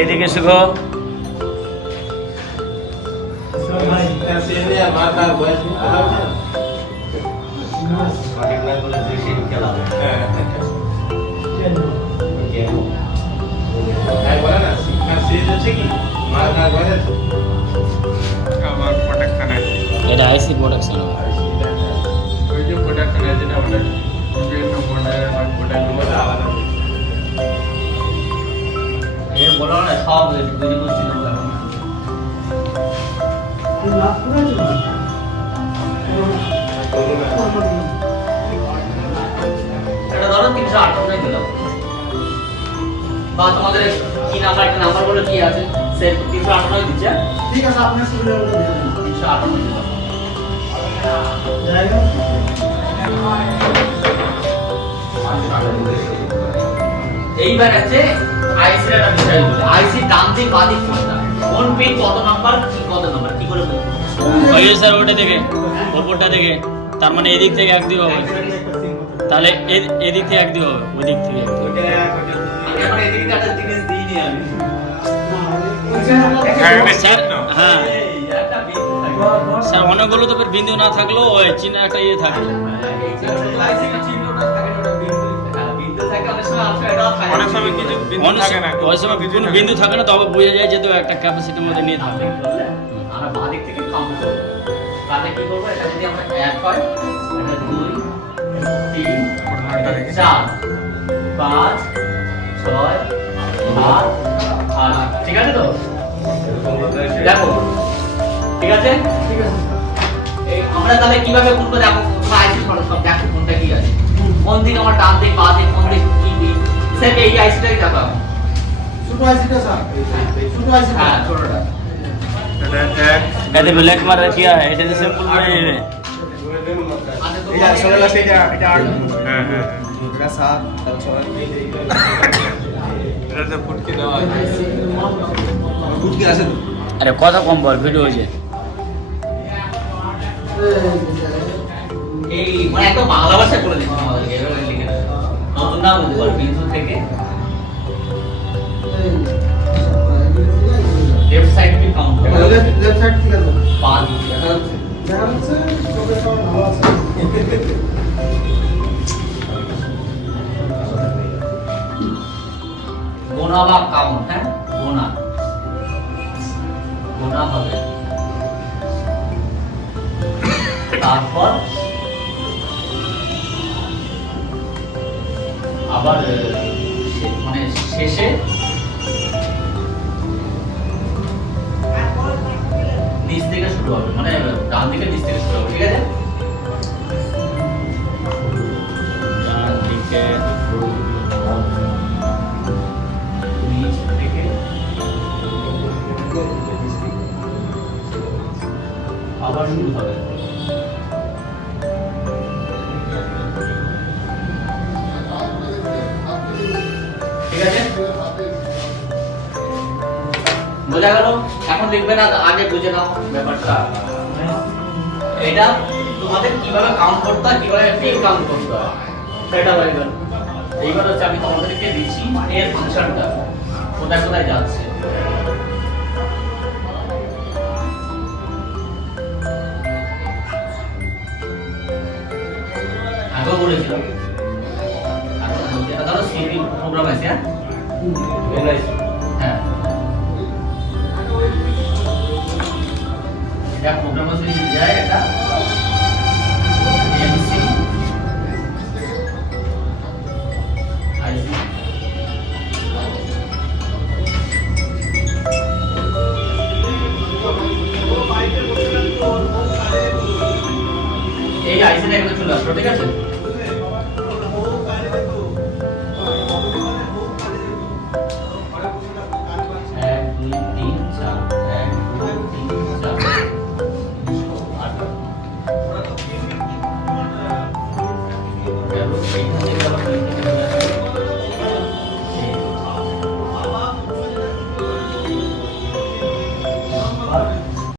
এদিকে শুকো এটা আইসি প্রোডাকশন ওই যে প্রোডাকশন আছে না ওটা বিভিন্ন মডেলের বা প্রোডাক্ট আলাদা এই বলো না সব দুই বছর ছিল এটা ধরো 358 দিলাম বা তোমাদের কি নাম্বার একটা নাম্বার বলে কি আছে সে 358 দিচ্ছে ঠিক আছে আপনি সুবিধা করে দিন 358 দিলাম এইবার আছে আইসি এর বিষয় বলে আইসি ডান দিক বাঁ দিক কোন পিন কত নাম্বার কি করে বলবো ওই স্যার ওটা দেখে ওপরটা দেখে তার মানে এদিক থেকে এক দিব হবে তাহলে এদিক থেকে এক দিব হবে ওই দিক থেকে আমি এখন এদিক থেকে একটা জিনিস দিই নি আমি স্যার হ্যাঁ স্যার অনেকগুলো তো বিন্দু না থাকলো ওই চিহ্ন একটা ইয়ে থাকে অনেক সময় কিছু বিন্দু থাকে না ওই সময় কোনো বিন্দু থাকে না তবে বোঝা যায় যে তো একটা ক্যাপাসিটির মধ্যে নিয়ে থাকে আমরা বাঁ দিক থেকে কাউন্ট করব তাহলে কি করব এটা যদি আমরা 1 হয় এটা 2 3 4 5 6 7 8 ঠিক আছে তো দেখো ঠিক আছে এই আমরা তাহলে কিভাবে করব দেখো তোমরা আইসি সব দেখো কোনটা কি আছে কোন দিক আমার ডান দিক বাঁ দিক কোন দিক কি দিক স্যার এই আইসিটাই দেখাও ছোট আইসিটা স্যার ছোট আইসি হ্যাঁ ছোটটা এটা ব্ল্যাক মার কিয়া है এটা সিম্পল করে এই আসলে লাস্টে এটা হ্যাঁ হ্যাঁ এটা 7 তাও 6 এটা তো ফুটকি দাও ফুটকি আছে আরে কথা কম বল ভিডিও হইছে এই মানে একদম বাংলা ভাষা করে দিচ্ছি আমাদেরকে এভাবে লিখে নতুন নাম বলতে পারো বিন্দু থেকে লেফট সাইড থেকে কাউন্ট করো লেফট সাইড থেকে 5 দেখা যাচ্ছে সবে সব ভালো আছে গোনা বা কাউন্ট হ্যাঁ গোনা হবে তারপর আবার মানে শেষে নিচ থেকে শুরু হবে মানে ডান দিকে নিচ থেকে শুরু হবে ঠিক আছে ডান দিকে নিচ থেকে আবার শুরু হবে ঠিক আছে বোঝা গেল এখন লিখবে না আগে বুঝে নাও ব্যাপারটা এটা তোমাদের কিভাবে কাউন্ট করতে হয় কিভাবে পিন কাউন্ট করতে হয় সেটা বলবে এইবার হচ্ছে আমি তোমাদেরকে দিচ্ছি এর ফাংশনটা কোথায় কোথায় যাচ্ছে আগে বলেছিলাম এটা ধরো সিএপি প্রোগ্রাম আছে হ্যাঁ এটা প্রোগ্রাম আছে যায় এটা এমসি আইসি এই আইসিটা এখানে চলে আসলো ঠিক আছে